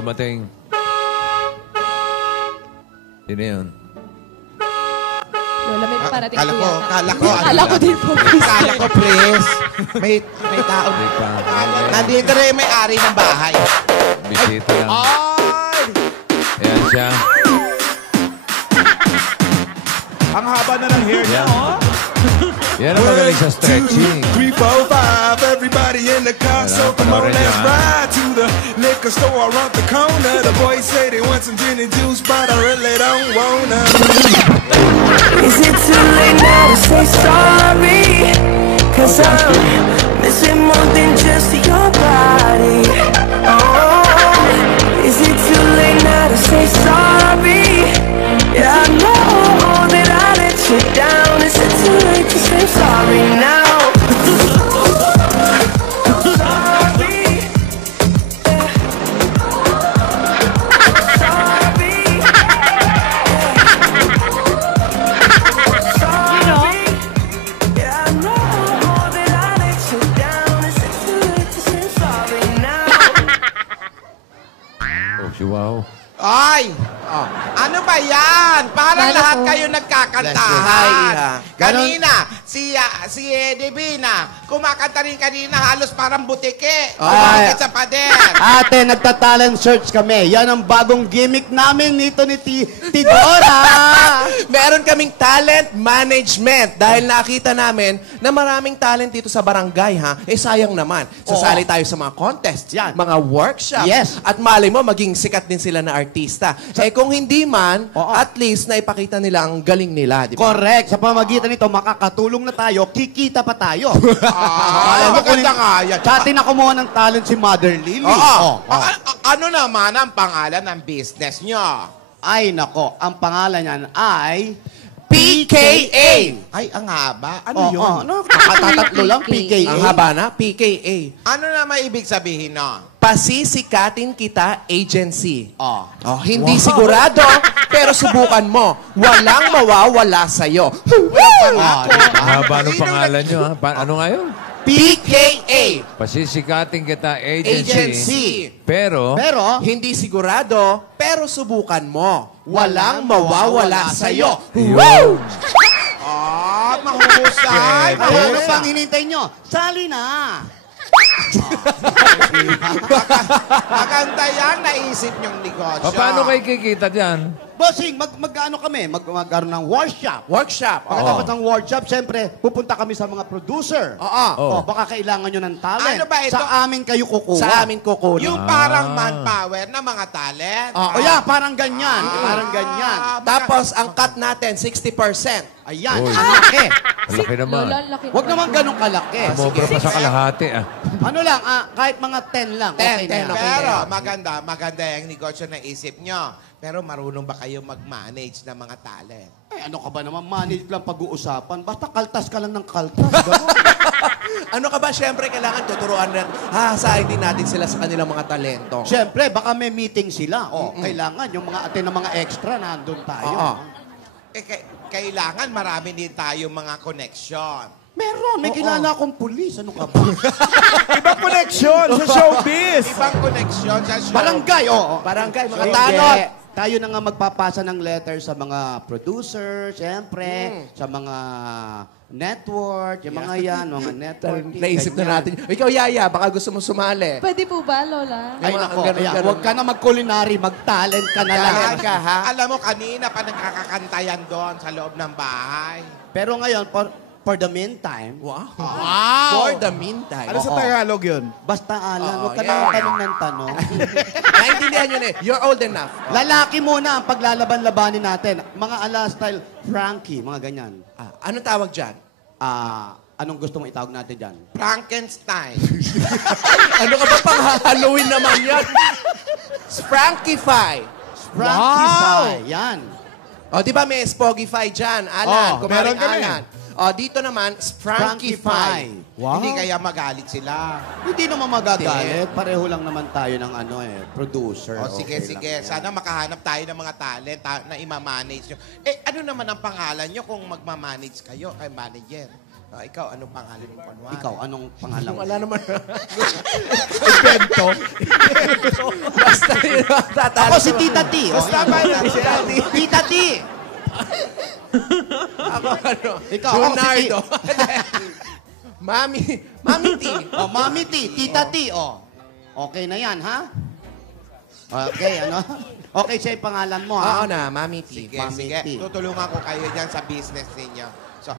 dumating. Sino yun? Lola, may parating Kala ko, yata. kala ko. Akala ko din po. Kala ko, Pres. May tao. Hindi pa. Nandito rin may ari ng bahay. Bisita lang. Ay! Ayan siya. Ang haba na ng hair niya, Yeah. oh. Yan ang magaling sa stretching. 3, 4, 5, everybody in the car, so come on, let's ride to the liquor store around the corner. The boys say they want some gin and juice, but I really don't wanna. Is it too late now to say sorry? Cause I'm missing more than just your body. Oh, is it too late now to say sorry? Yeah, I know that I let you down. Is it too late to say sorry now? Oh, si wow. Ay! Ano ba yan? Parang Lalo lahat po. kayo nagkakantahan. Hi, Iha. Kanina, si Divina, kumakanta rin kanina, halos parang butike. Ay. Kumakit sa pader. Ate, nagta-talent search kami. Yan ang bagong gimmick namin nito ni Tidora. Meron kaming talent management dahil nakita namin na maraming talent dito sa barangay, ha? Eh, sayang naman. Sasali tayo sa mga contest, Yan. mga workshop. Yes. At malay mo, maging sikat din sila na artista. Eh, kung hindi man, at least naipakita nila ang galing nila, di ba? Correct. Sa pamagitan nito, makakatulong na tayo, kikita pa tayo. Maganda nga yan. Sa atin na kumuha ng talent si Mother Lily. Oo. Ano naman ang pangalan ng business nyo? Ay, nako. Ang pangalan niyan ay... PKA! Ay, ang haba. Ano Oh, yun? oh, ano? Nakatatatlo lang, PKA. Ang haba na, PKA. Ano na maibig sabihin no? Pasisikatin kita agency. Oh. Oh, hindi sigurado, pero subukan mo. Walang mawawala sa'yo. Walang pangako. Haba ng pangalan nyo, ha? Ano nga yun? PKA! Pasisikatin kita agency. Agency. Pero, Hindi sigurado, pero subukan mo. Walang mawawala sa'yo. yun. Mahusay. Ano pang hinintay nyo? Sali na. Maganda yan, naisip niyong negosyo. Paano kayo kikita dyan? Bossing, mag-ano kami? Magkaroon ng workshop. Workshop. Pagkatapos ng workshop, siyempre, pupunta kami sa mga producer. Oo. Baka kailangan nyo ng talent. Ano ba ito? Sa amin kayo kukuha. Sa amin kukunin. Yung parang manpower na mga talent. O yan, parang ganyan. Parang ganyan. Tapos, ang cut natin, 60%. Ayan, Uy. ang laki. Ang laki naman. Lola, laki Huwag naman ganun kalaki. Sumobra pa sa kalahati, ah. Ano lang, kahit mga 10 lang. 10, okay na 10, yan. okay. Pero maganda yung negosyo na isip nyo. Pero marunong ba kayo mag-manage ng mga talent? Ay, ano ka ba naman, manage lang pag-uusapan. Basta kaltas ka lang ng kaltas. Ganun. Ano ka ba? Siyempre, kailangan tuturuan natin. Hahasain din natin sila sa kanilang mga talento. Siyempre, baka may meeting sila. Kailangan yung mga atin ng mga extra, nandun tayo. Oo. Kailangan marami din tayo mga connection. Meron, may kilala akong pulis. Ano ka ba? Ibang connection sa showbiz. Ibang connection sa show. Barangay, Barangay, mga Hindi. tanod. Tayo na nga magpapasa ng letter sa mga producer, siyempre, sa mga network, yung mga yan, mga network. Naisip na ganyan. natin. Ikaw, Yaya, baka gusto mo sumali. Pwede po ba, Lola? Ay, Yung mga nako, ganun, ayan, ganun. huwag ka na mag-culinary, mag-talent ka na lang. Talent ka, ha? Alam mo, kanina pa nagkakakantayan doon sa loob ng bahay. Pero ngayon, for the meantime, Wow. For the meantime. Ano sa Tagalog yun? basta Alan, huwag ka yeah. na tanong ng tanong. Naintindihan nyo na eh. You're old enough. Lalaki muna ang paglalaban-labanin natin. Mga ala style Frankie, mga ganyan. Anong tawag dyan? Anong gusto mong itawag natin dyan? Frankenstein. Ano ka ba pang Halloween naman yan? Frankify. Frankify, yan. O, di ba may Spogify dyan? Alan, meron kumaring kami. Alan. O, dito naman, Frankify. Hindi kaya magalit sila. Hindi naman magagalit. Pareho lang naman tayo ng producer. O sige, Okay lang sige. yan. Sana makahanap tayo ng mga talent na ima-manage nyo. Ano naman ang pangalan nyo kung magma-manage kayo kay manager? Ikaw, anong pangalan mo? Kunwari? Ikaw, anong pangalan mo? Wala naman. Invento. Basta yun ang tatalo. Ako si Tita T. Basta yan. financial. Tita T. Ako ano? Ikaw, ako si Leonardo. Mami T. Oh, Mami T. Tita T. Oh. Okay na yan, ha? Okay, ano? Okay siya yung pangalan mo, ha? Oo na, Mami T. Sige, Mami sige. T. Tutulungan ko kayo dyan sa business ninyo.